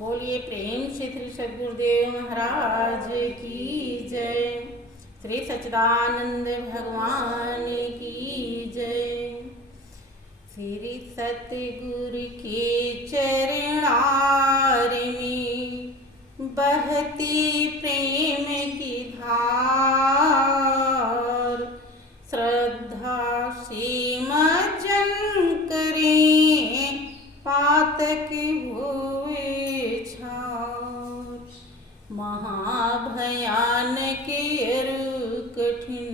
बोलिए प्रेम से श्री सद्गुरुदेव महाराज की जय। श्री सच्चिदानंद भगवान की जय। श्री सतगुरु के चरणार में बहती प्रेम की धार, श्रद्धा से मजन करें पातक हुए छार। महाभयानक कठिन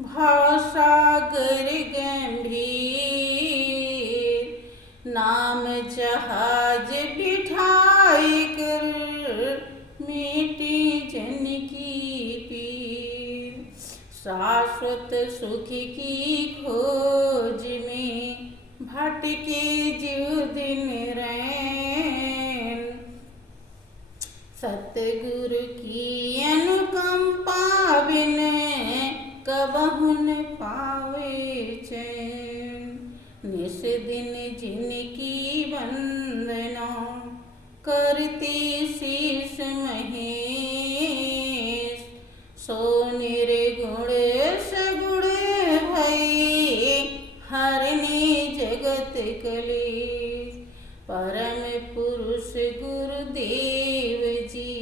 भावसागर गंभीर, नाम जहाज बिठाई कर मिटी जन की पीर। शाश्वत सुख की खोज में भटके जीव दिन रैन, सतगुरु की अनुकंपा बिन कबहु न पावे चैन। निस दिन जिनकी वंदना करती शीश महेश, सो निर्गुण सगुण भई हरने जगत कलेश। परम पुरुष गुरुदेव जी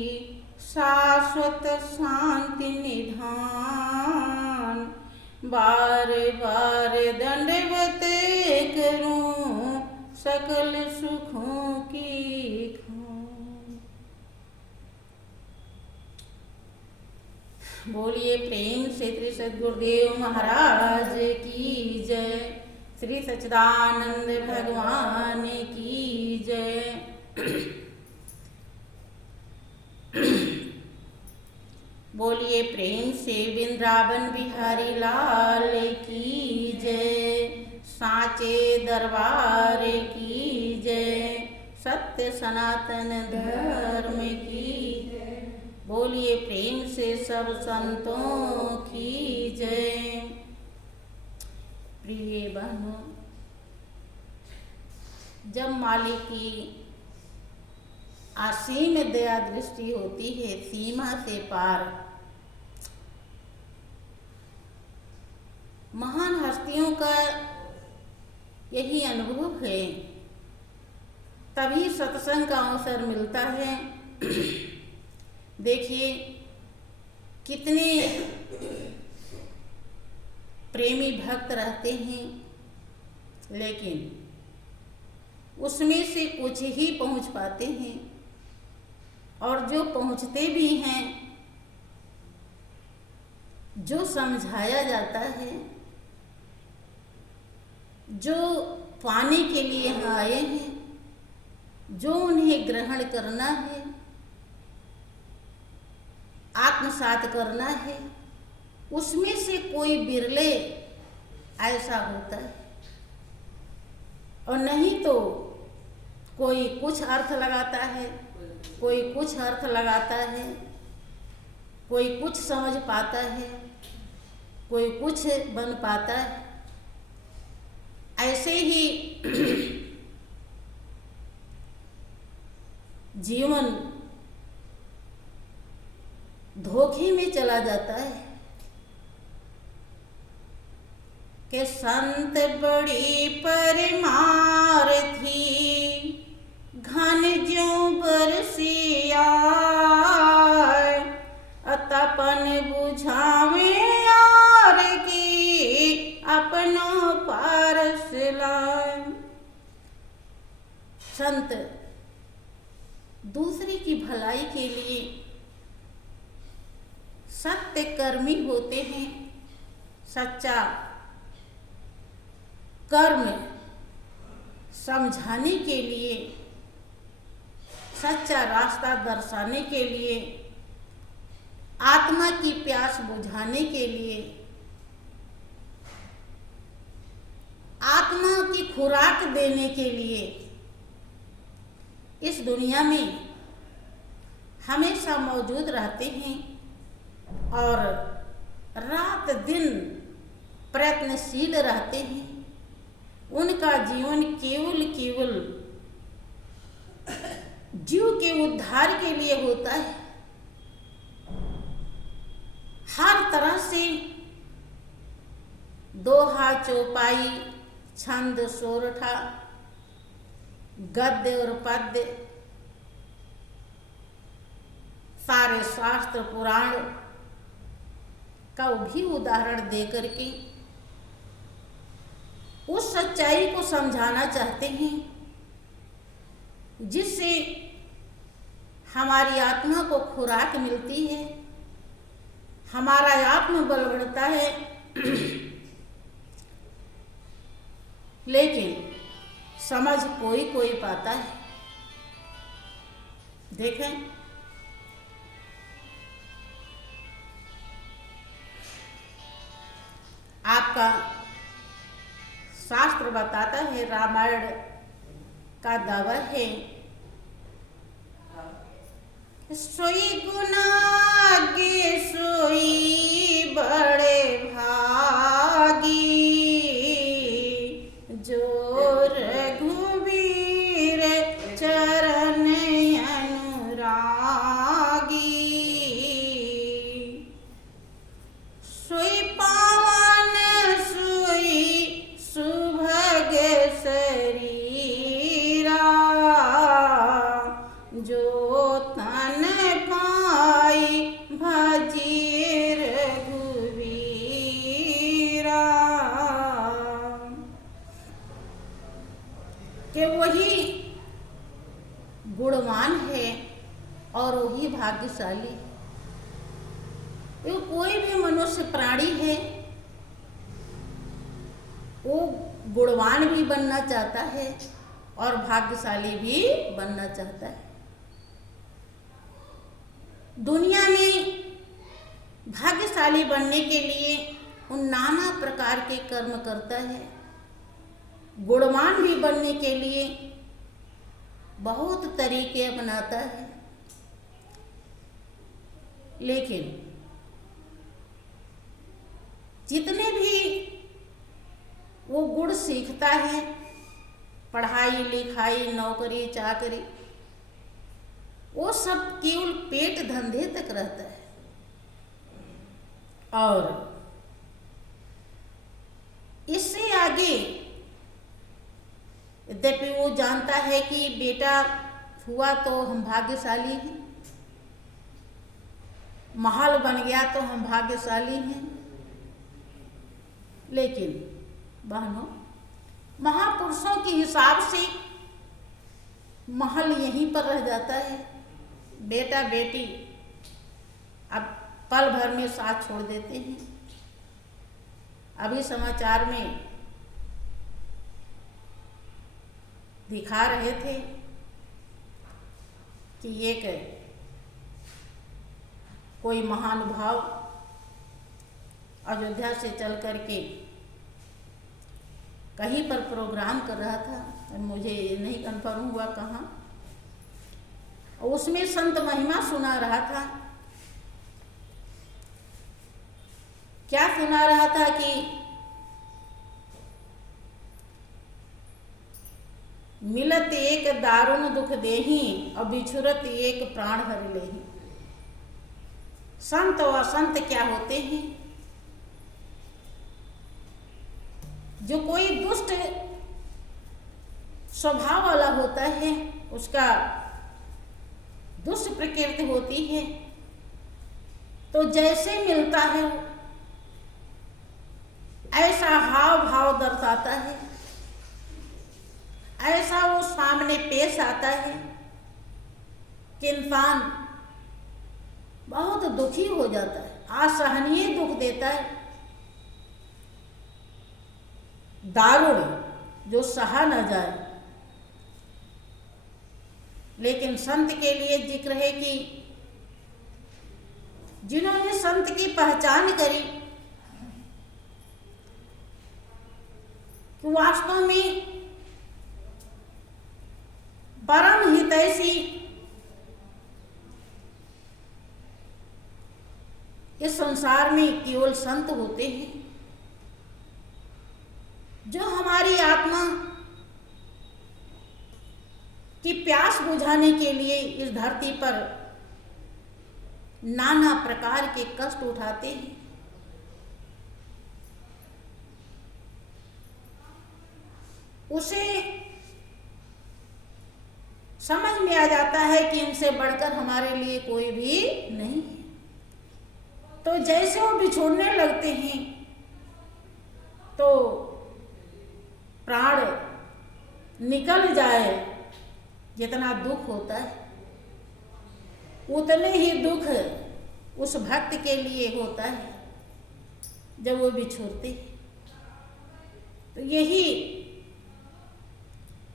शाश्वत शांति निधान, बार बार दंडवत करूं सकल सुखों की खान। बोलिए प्रेम से श्री सद्गुरुदेव महाराज की जय। श्री सच्चिदानंद भगवान की जय। बोलिए प्रेम से वृंदावन बिहारी लाल की जय। साचे दरबार की जय। सत्य सनातन धर्म की जय। बोलिए प्रेम से सब संतों की जय। प्रिय बहनों, जब मालिक की असीम दया दृष्टि होती है सीमा से पार, महान हस्तियों का यही अनुभव है, तभी सत्संग का अवसर मिलता है। देखिए कितने प्रेमी भक्त रहते हैं, लेकिन उसमें से कुछ ही पहुंच पाते हैं, और जो पहुंचते भी हैं, जो समझाया जाता है, जो पाने के लिए यहाँ आए हैं, जो उन्हें ग्रहण करना है, आत्मसात करना है, उसमें से कोई बिरले ऐसा होता है। और नहीं तो कोई कुछ अर्थ लगाता है, कोई कुछ अर्थ लगाता है, कोई कुछ समझ पाता है, कोई कुछ बन पाता है। ऐसे ही जीवन धोखे में चला जाता है कि संत बड़ी परमारथी, घन ज्यों बरसिया, तपन बुझावे यार की अपनो पारस लाए। संत दूसरे की भलाई के लिए सत्य कर्मी होते हैं। सच्चा कर्म समझाने के लिए, सच्चा रास्ता दर्शाने के लिए, आत्मा की प्यास बुझाने के लिए, आत्मा की खुराक देने के लिए इस दुनिया में हमेशा मौजूद रहते हैं और रात दिन प्रयत्नशील रहते हैं। उनका जीवन केवल जीव के उद्धार के लिए होता है। हर तरह से दोहा, चौपाई, छंद, सोरठा, गद्य और पद्य, सारे शास्त्र पुराण का भी उदाहरण देकर के उस सच्चाई को समझाना चाहते हैं जिससे हमारी आत्मा को खुराक मिलती है, हमारा आत्मबल बढ़ता है। लेकिन समझ कोई कोई पाता है। देखें, आपका शास्त्र बताता है, रामायण का दावा है, सोई गुनागे सोई बड़े भागी, जो रघुवीर चरण अनुरागी, सोई पावन सोई सुभग शरीरा, जो तन पाई भजी रघुवीरा। कि वही गुणवान है और वही भाग्यशाली। वो कोई भी मनुष्य प्राणी है, वो गुणवान भी बनना चाहता है और भाग्यशाली भी बनना चाहता है। दुनिया में भाग्यशाली बनने के लिए वो नाना प्रकार के कर्म करता है, गुणवान भी बनने के लिए बहुत तरीके अपनाता है। लेकिन जितने भी वो गुण सीखता है, पढ़ाई लिखाई, नौकरी चाकरी, वो सब केवल पेट धंधे तक रहता है। और इससे आगे यद्यपि वो जानता है कि बेटा हुआ तो हम भाग्यशाली हैं, महल बन गया तो हम भाग्यशाली हैं। लेकिन बहनों, महापुरुषों के हिसाब से महल यहीं पर रह जाता है, बेटा बेटी अब पल भर में साथ छोड़ देते हैं। अभी समाचार में दिखा रहे थे कि एक कोई महानुभाव अयोध्या से चल करके कहीं पर प्रोग्राम कर रहा था, मुझे नहीं कंफर्म हुआ कहाँ। उसमें संत महिमा सुना रहा था। क्या सुना रहा था कि मिलत एक दारुण दुख देही और बिछुरत एक प्राण हर लेही। संत और असंत क्या होते हैं? जो कोई दुष्ट स्वभाव वाला होता है, उसका दुष्ट प्रकृति होती है, तो जैसे मिलता है ऐसा हाव भाव दर्शाता है, ऐसा वो सामने पेश आता है कि इंसान बहुत दुखी हो जाता है, असहनीय दुख देता है, दारुण जो सहा न जाए। लेकिन संत के लिए जिक्र है कि जिन्होंने संत की पहचान करी कि वास्तव में परम हितैषी इस संसार में केवल संत होते हैं, जो हमारी आत्मा की प्यास बुझाने के लिए इस धरती पर नाना प्रकार के कष्ट उठाते हैं। उसे समझ में आ जाता है कि इनसे बढ़कर हमारे लिए कोई भी नहीं है। तो जैसे वो बिछोड़ने लगते हैं तो प्राण निकल जाए, जितना दुख होता है उतने ही दुख उस भक्त के लिए होता है जब वो बिछोड़ते हैं। तो यही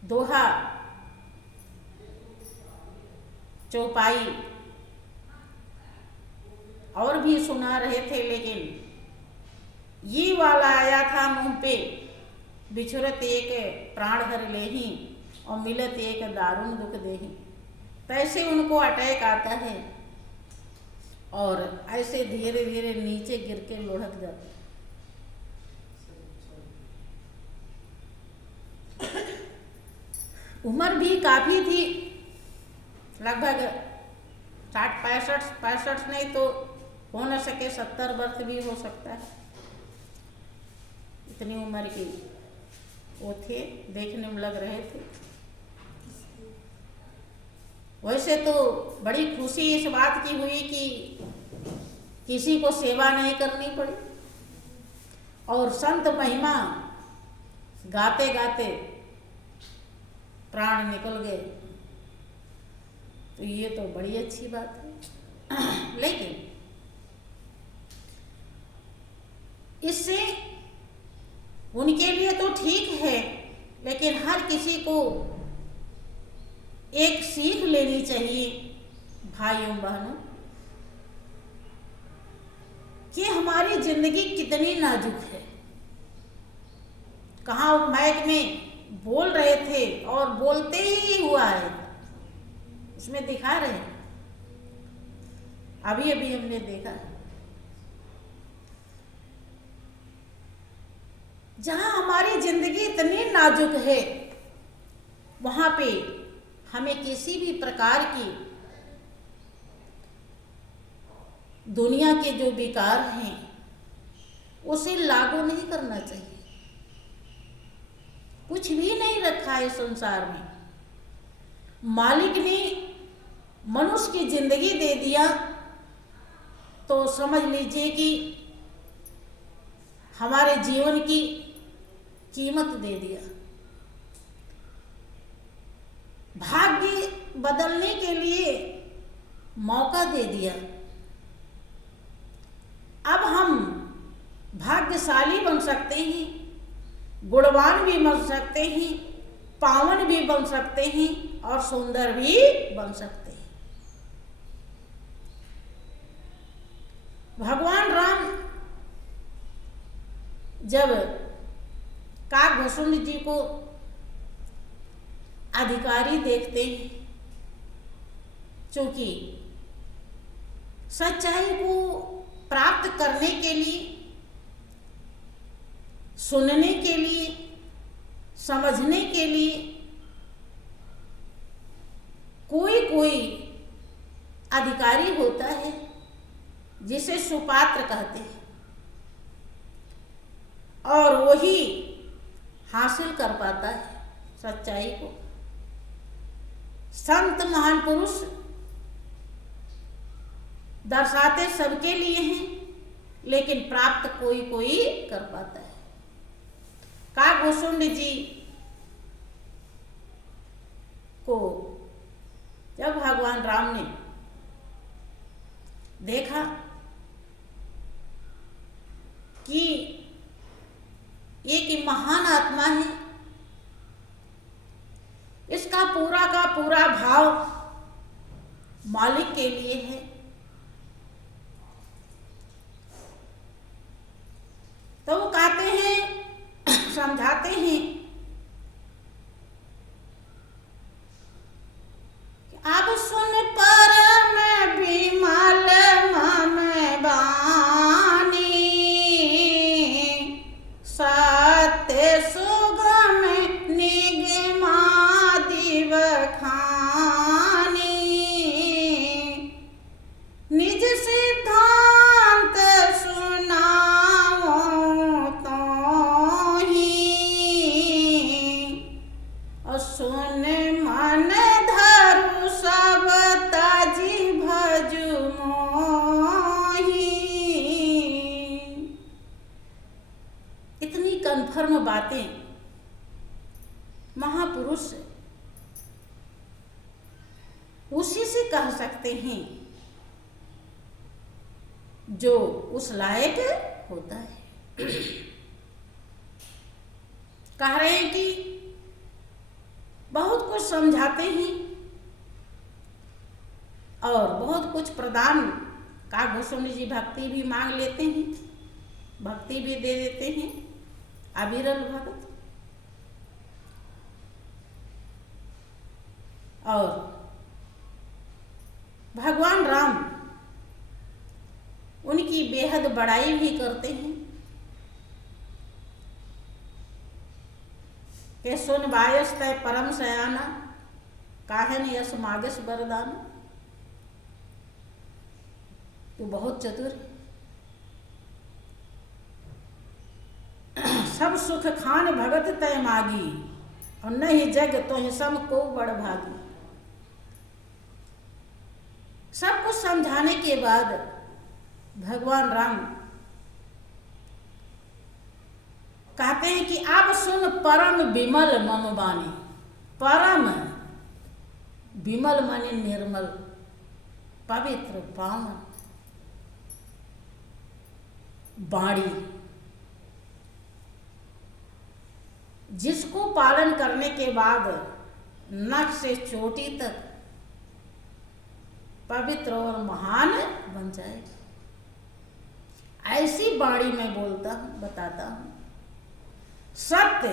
दोहा चौपाई और भी सुना रहे थे, लेकिन ये वाला आया था मुंह पे, बिछुरत एक प्राण हर लेही और मिलत एक दारुण दुख देही। तैसे उनको अटैक आता है और ऐसे धीरे धीरे नीचे गिर के लुढ़क जाते। उम्र भी काफी थी, लगभग 60-65 नहीं तो हो न सके 70 वर्ष भी हो सकता है, इतनी उम्र की वो थे, देखने में लग रहे थे। वैसे तो बड़ी खुशी इस बात की हुई कि किसी को सेवा नहीं करनी पड़ी और संत महिमा गाते गाते प्राण निकल गए, तो ये तो बड़ी अच्छी बात है। लेकिन इससे उनके लिए तो ठीक है, लेकिन हर किसी को एक सीख लेनी चाहिए भाइयों बहनों कि हमारी जिंदगी कितनी नाजुक है। कहाँ माइक में बोल रहे थे और बोलते ही हुआ है, उसमें दिखा रहे हैं, अभी अभी हमने देखा। जहां हमारी जिंदगी इतनी नाजुक है वहां पे हमें किसी भी प्रकार की दुनिया के जो विकार हैं उसे लागू नहीं करना चाहिए। कुछ भी नहीं रखा है संसार में, मालिक ने मनुष्य की जिंदगी दे दिया तो समझ लीजिए कि हमारे जीवन की कीमत दे दिया। भाग्य बदलने के लिए मौका दे दिया। अब हम भाग्यशाली बन सकते हैं, गुणवान भी बन सकते हैं, पावन भी बन सकते हैं और सुंदर भी बन सकते हैं। भगवान राम जब काकभूषुंड जी को अधिकारी देखते हैं, क्योंकि सच्चाई को प्राप्त करने के लिए, सुनने के लिए, समझने के लिए कोई अधिकारी होता है जिसे सुपात्र कहते हैं, और वही हासिल कर पाता है सच्चाई को। संत महान पुरुष दर्शाते सबके लिए हैं, लेकिन प्राप्त कोई कर पाता है। काकभूषुंड जी को जब भगवान राम ने देखा कि एक महान आत्मा है, इसका पूरा का पूरा भाव मालिक के लिए है, तो वो कहते हैं, समझाते हैं कि अब सुन पर मैं विमल मन बानी, सत्य सुगम निगमा दिव खानी। महापुरुष उसी से कह सकते हैं जो उस लायक होता है। कह रहे हैं कि बहुत कुछ समझाते हैं और बहुत कुछ प्रदान का गोस्वामी जी भक्ति भी मांग लेते हैं, भक्ति भी दे देते हैं, अविरल भगत। और भगवान राम उनकी बेहद बड़ाई भी करते हैं कि सुन बायस तय परम सयाना काहन यश मागस वरदान। तू बहुत चतुर है, सब सुख खान भगत तय मागी और नहीं जग तो ही सम को बड़ भागी। सब कुछ समझाने के बाद भगवान राम कहते हैं कि आप सुन परम विमल मम वाणी। परम विमल माने निर्मल, पवित्र, पावन वाणी, जिसको पालन करने के बाद नख से चोटी तक पवित्र और महान बन जाए। ऐसी वाणी मैं बोलता हूं, बताता हूं। सत्य,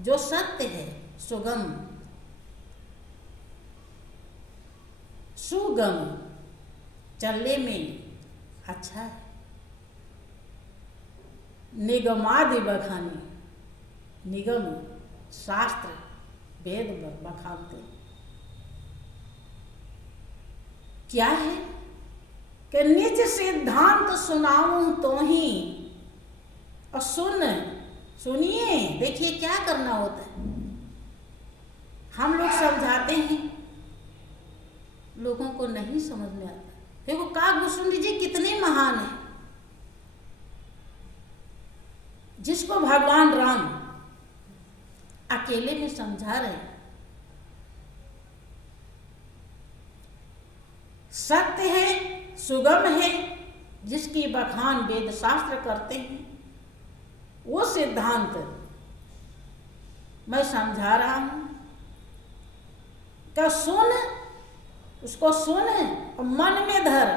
जो सत्य है, सुगम सुगम चलने में अच्छा है। निगमादि बखानी, निगम शास्त्र वेद बखानते क्या है कि निज सिद्धांत सुनाऊं तो ही। और सुनिए, देखिए क्या करना होता है। हम लोग समझाते हैं, लोगों को नहीं समझ में आता। देखो काग भूषुंडी जी कितने महान हैं, जिसको भगवान राम अकेले में समझा रहे हैं। सत्य है, सुगम है, जिसकी बखान वेद शास्त्र करते हैं। वो सिद्धांत मैं समझा रहा हूं। क्या सुन, उसको सुन और मन में धर।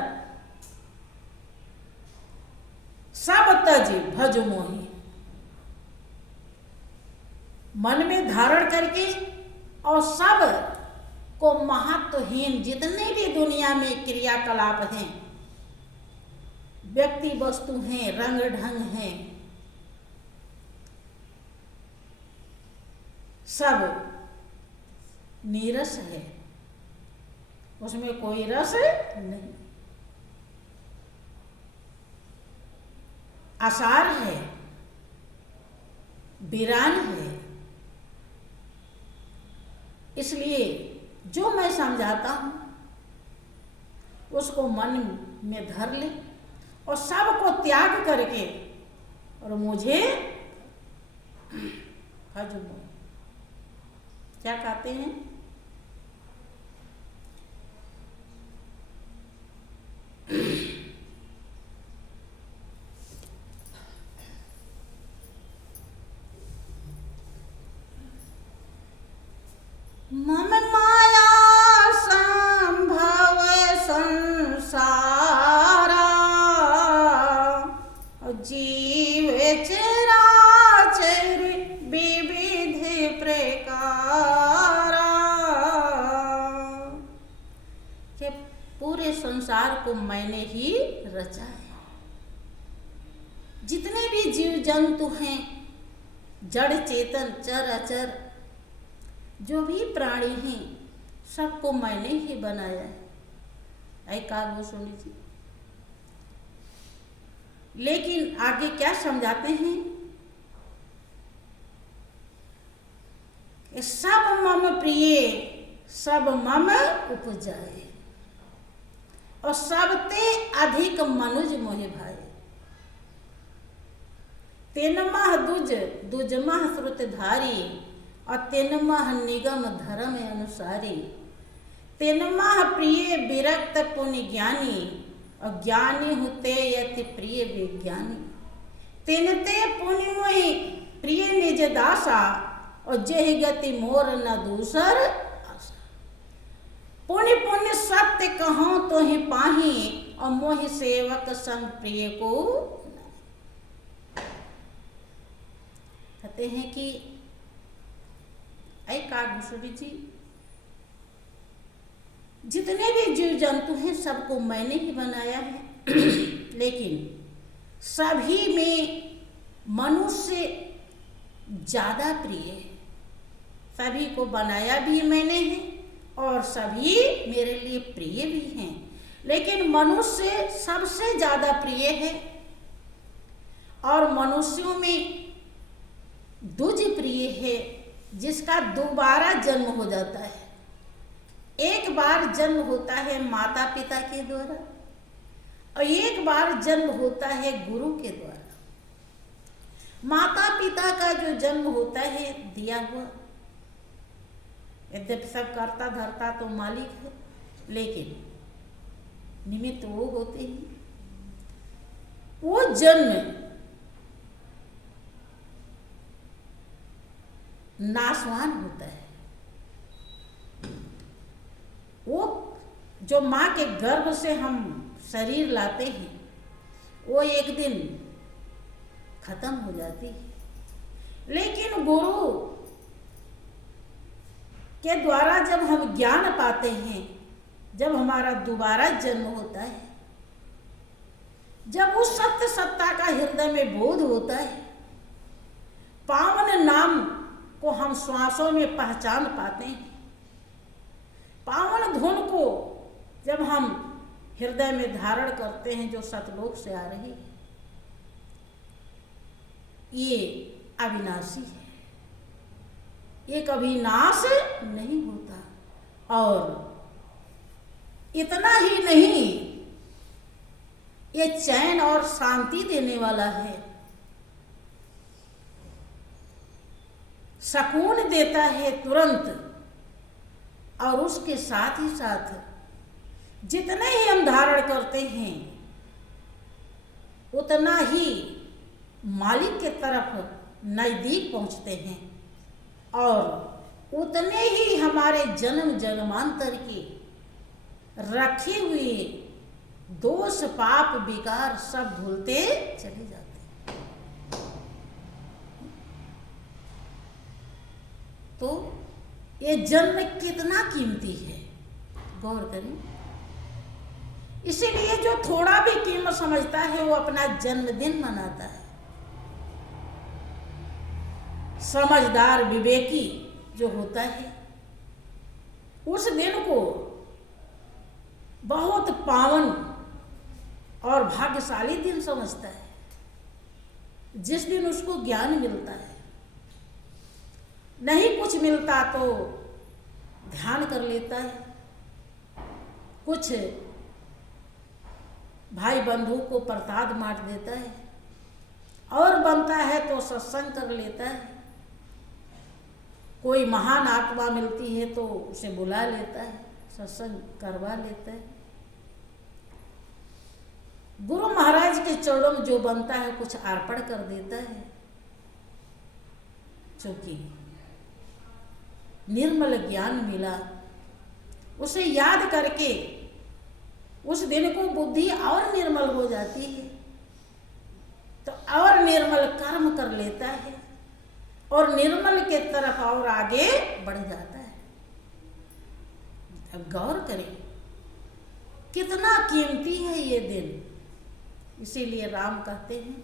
सब तज भज मोहि, मन में धारण करके और सब को महत्वहीन जितने भी दुनिया में क्रियाकलाप हैं, व्यक्ति वस्तु हैं, रंग ढंग हैं, सब नीरस है, उसमें कोई रस नहीं, आसार है, वीरान है। इसलिए जो मैं समझाता हूं उसको मन में धर ले और सबको त्याग करके और मुझे हजम। क्या कहते हैं? मम माया संभव संसारा जीव चराचर विविध प्रकारा। के पूरे संसार को मैंने ही रचा है। जितने भी जीव जंतु हैं, जड़ चेतन चर अचर जो भी प्राणी हैं, सबको मैंने ही बनाया है। ऐ काग भूषुंडी जी। लेकिन आगे क्या समझाते हैं? सब मम प्रिय सब मम उपजाए और सबते अधिक मनुज मोहि भाए। तीन माह दुज दुज माह श्रुतधारी और तिनमह निगम धर्म अनुसारी। तिनमह प्रिय विरक्त पुण्य ज्ञानी और ज्ञानी होते यति प्रिय विज्ञानी। तिनते पुण्य मोहि प्रिय निज दासा और जेहि गति मोर न दूसर आशा। पुण्य पुण्य सत्य कहो तो ही पाही और मोहि सेवक संग प्रिय को। कहते हैं कि ऐ कागभूषणी जी, जितने भी जीव जंतु हैं सबको मैंने ही बनाया है, लेकिन सभी में मनुष्य ज्यादा प्रिय है। सभी को बनाया भी मैंने है और सभी मेरे लिए प्रिय भी हैं, लेकिन मनुष्य सबसे ज्यादा प्रिय है। और मनुष्यों में द्विज प्रिय है, जिसका दोबारा जन्म हो जाता है। एक बार जन्म होता है माता पिता के द्वारा और एक बार जन्म होता है गुरु के द्वारा। माता पिता का जो जन्म होता है दिया हुआ, यद्यपि सब करता धरता तो मालिक है, लेकिन निमित्त वो होते हैं। वो जन्म नाशवान होता है। वो जो माँ के गर्भ से हम शरीर लाते हैं वो एक दिन खत्म हो जाती है, लेकिन गुरु के द्वारा जब हम ज्ञान पाते हैं, जब हमारा दोबारा जन्म होता है, जब उस सत्य सत्ता का हृदय में बोध होता है, पावन नाम को हम श्वासों में पहचान पाते हैं, पावन धुन को जब हम हृदय में धारण करते हैं जो सतलोक से आ रही है, ये अविनाशी है, ये कभी नाश नहीं होता। और इतना ही नहीं, ये चैन और शांति देने वाला है, सुकून देता है तुरंत। और उसके साथ ही साथ जितने ही हम धारण करते हैं उतना ही मालिक के तरफ नजदीक पहुंचते हैं और उतने ही हमारे जन्म जन्मांतर के रखे हुए दोष पाप विकार सब भूलते चले जाते हैं। तो ये जन्म कितना कीमती है, गौर करें। इसीलिए जो थोड़ा भी कीमत समझता है वो अपना जन्मदिन मनाता है। समझदार विवेकी जो होता है उस दिन को बहुत पावन और भाग्यशाली दिन समझता है, जिस दिन उसको ज्ञान मिलता है। नहीं कुछ मिलता तो ध्यान कर लेता है, कुछ भाई बंधु को प्रसाद बांट देता है, और बनता है तो सत्संग कर लेता है। कोई महान आत्मा मिलती है तो उसे बुला लेता है, सत्संग करवा लेता है। गुरु महाराज के चरणों में जो बनता है कुछ अर्पण कर देता है, क्योंकि निर्मल ज्ञान मिला। उसे याद करके उस दिन को बुद्धि और निर्मल हो जाती है, तो और निर्मल कर्म कर लेता है और निर्मल के तरफ और आगे बढ़ जाता है। अब गौर करें कितना कीमती है ये दिन। इसीलिए राम कहते हैं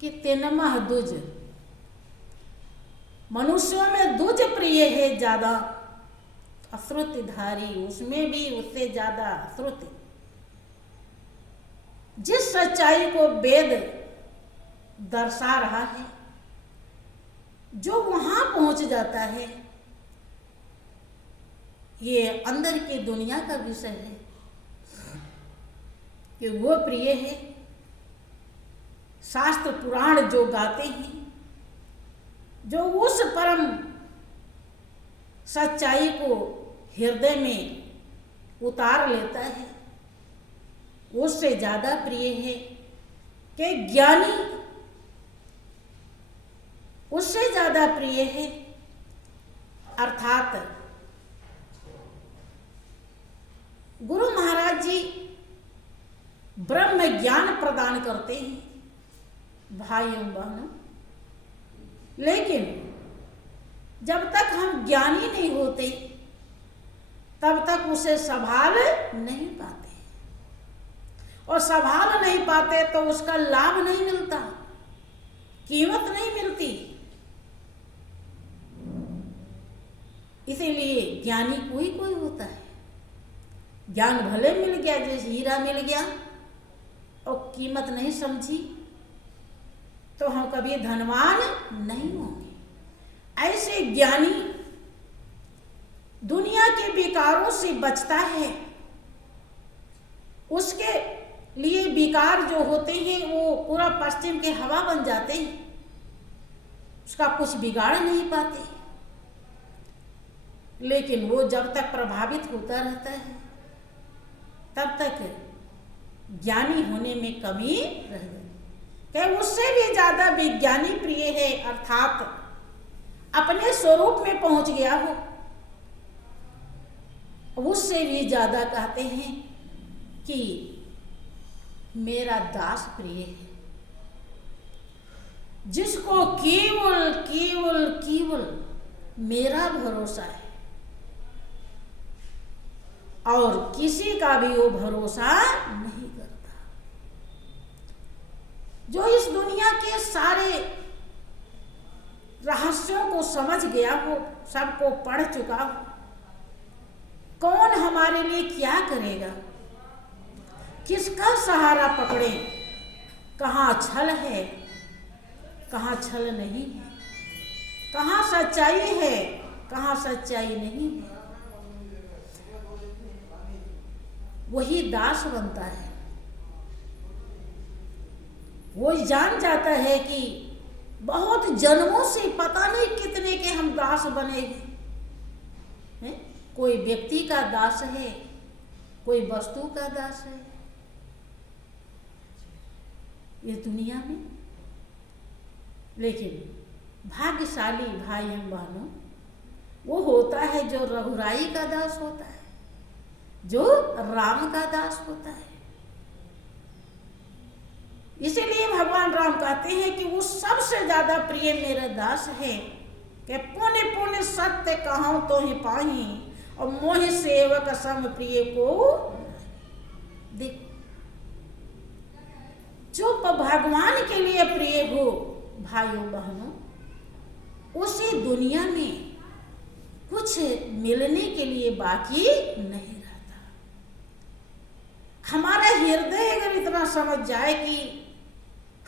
कि तिनमह दुज, मनुष्यों में दुज प्रिय है ज्यादा, अश्रुतिधारी उसमें भी उससे ज्यादा अश्रुति। जिस सच्चाई को वेद दर्शा रहा है, जो वहां पहुंच जाता है, ये अंदर की दुनिया का विषय है कि वो प्रिय है। शास्त्र पुराण जो गाते हैं जो उस परम सच्चाई को हृदय में उतार लेता है, उससे ज्यादा प्रिय है कि ज्ञानी, उससे ज्यादा प्रिय है। अर्थात गुरु महाराज जी ब्रह्म ज्ञान प्रदान करते हैं भाइयों बहनों, लेकिन जब तक हम ज्ञानी नहीं होते तब तक उसे संभाल नहीं पाते, और संभाल नहीं पाते तो उसका लाभ नहीं मिलता, कीमत नहीं मिलती। इसीलिए ज्ञानी कोई कोई होता है। ज्ञान भले मिल गया, जैसे हीरा मिल गया और कीमत नहीं समझी तो हम कभी धनवान नहीं होंगे। ऐसे ज्ञानी दुनिया के विकारों से बचता है। उसके लिए विकार जो होते हैं वो पूरा पश्चिम के हवा बन जाते हैं, उसका कुछ बिगाड़ नहीं पाते। लेकिन वो जब तक प्रभावित होता रहता है तब तक ज्ञानी होने में कमी रह गई। क्या उससे भी ज्यादा विज्ञानी प्रिय है, अर्थात अपने स्वरूप में पहुंच गया हो, उससे भी ज्यादा कहते हैं कि मेरा दास प्रिय है, जिसको केवल केवल केवल मेरा भरोसा है और किसी का भी वो भरोसा नहीं करता। जो इस दुनिया के सारे रहस्यों को समझ गया हो, सबको पढ़ चुका हो, कौन हमारे लिए क्या करेगा, किसका सहारा पकड़े, कहाँ छल है कहाँ छल नहीं है, कहाँ सच्चाई है कहाँ सच्चाई नहीं है, वही दास बनता है। वो जान जाता है कि बहुत जन्मों से पता नहीं कितने के हम दास बने हैं। कोई व्यक्ति का दास है, कोई वस्तु का दास है ये दुनिया में। लेकिन भाग्यशाली भाई एवं बहनों वो होता है जो रघुराई का दास होता है, जो राम का दास होता है। इसीलिए भगवान राम कहते हैं कि वो सबसे ज्यादा प्रिय मेरा दास है कि पुण्य पुण्य सत्य कहूं तो ही पाही और मोहि सेवक सम प्रिय को देख। जो भगवान के लिए प्रिय हो भाइयों बहनों, उसे दुनिया में कुछ मिलने के लिए बाकी नहीं रहता। हमारा हृदय अगर इतना समझ जाए कि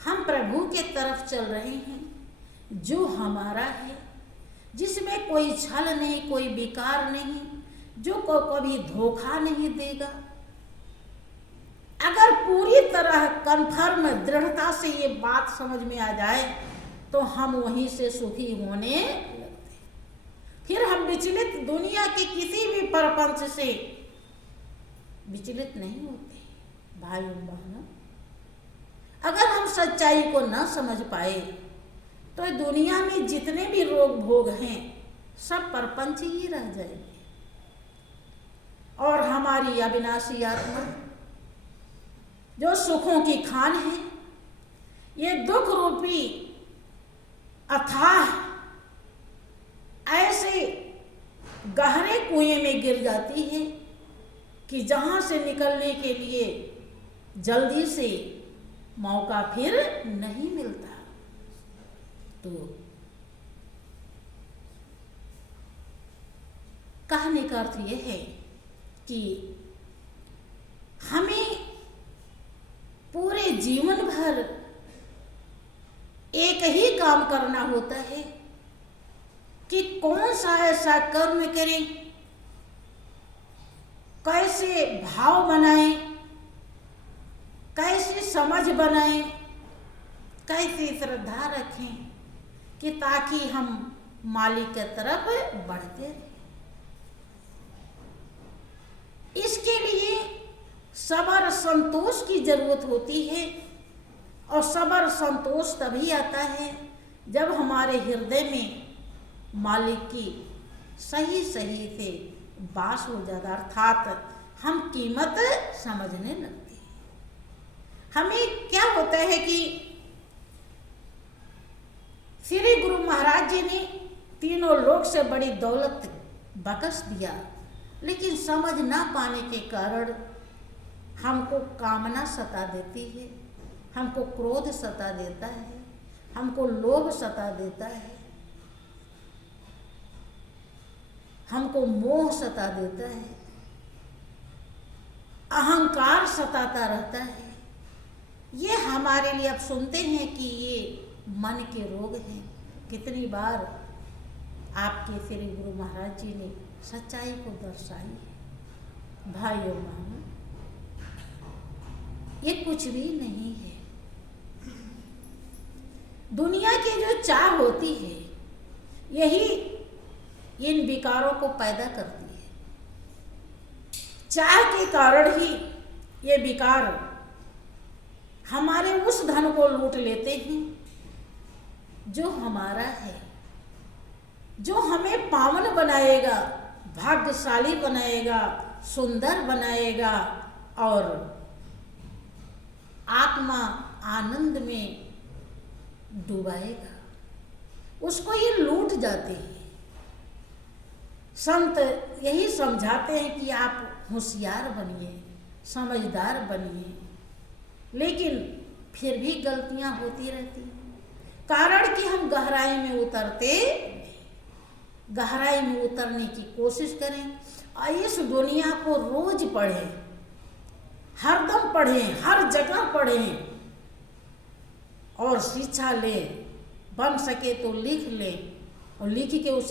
हम प्रभु के तरफ चल रहे हैं, जो हमारा है, जिसमें कोई छल नहीं, कोई विकार नहीं, जो को कभी धोखा नहीं देगा, अगर पूरी तरह कन्फर्म दृढ़ता से ये बात समझ में आ जाए तो हम वहीं से सुखी होने लगते। फिर हम विचलित दुनिया के किसी भी प्रपंच से विचलित नहीं होते। भाइयों बहनों, अगर हम सच्चाई को न समझ पाए तो दुनिया में जितने भी रोग भोग हैं सब प्रपंच ही रह जाएंगे, और हमारी अविनाशी आत्मा जो सुखों की खान है, ये दुख रूपी अथाह ऐसे गहरे कुएं में गिर जाती है कि जहां से निकलने के लिए जल्दी से मौका फिर नहीं मिलता। तो कहने का अर्थ यह है कि हमें पूरे जीवन भर एक ही काम करना होता है कि कौन सा ऐसा कर्म करें, कैसे भाव बनाएं, कैसे समझ बनाएं, कैसे श्रद्धा रखें कि ताकि हम मालिक की तरफ बढ़ते रहें। इसके लिए सब्र संतोष की जरूरत होती है, और सब्र संतोष तभी आता है जब हमारे हृदय में मालिक की सही सही से वास हो जाता, अर्थात हम कीमत समझने लगते हैं। हमें क्या होता है कि श्री गुरु महाराज जी ने तीनों लोक से बड़ी दौलत बख्श दिया, लेकिन समझ ना पाने के कारण हमको कामना सता देती है, हमको क्रोध सता देता है, हमको लोभ सता देता है, हमको मोह सता देता है, अहंकार सताता रहता है। ये हमारे लिए अब सुनते हैं कि ये मन के रोग हैं। कितनी बार आपके श्री गुरु महाराज जी ने सच्चाई को दर्शाई है। भाइयों बहनों, ये कुछ भी नहीं है। दुनिया की जो चाह होती है यही इन विकारों को पैदा करती है। चाह के कारण ही ये विकार हमारे उस धन को लूट लेते हैं जो हमारा है, जो हमें पावन बनाएगा, भाग्यशाली बनाएगा, सुंदर बनाएगा और आत्मा आनंद में डुबाएगा, उसको ये लूट जाते हैं। संत यही समझाते हैं कि आप होशियार बनिए, समझदार बनिए, लेकिन फिर भी गलतियां होती रहती हैं। कारण कि हम गहराई में उतरते, गहराई में उतरने की कोशिश करें और इस दुनिया को रोज पढ़ें, हरदम पढ़ें, हर जगह पढ़ें और शिक्षा लें, बन सके तो लिख लें और लिख के उसे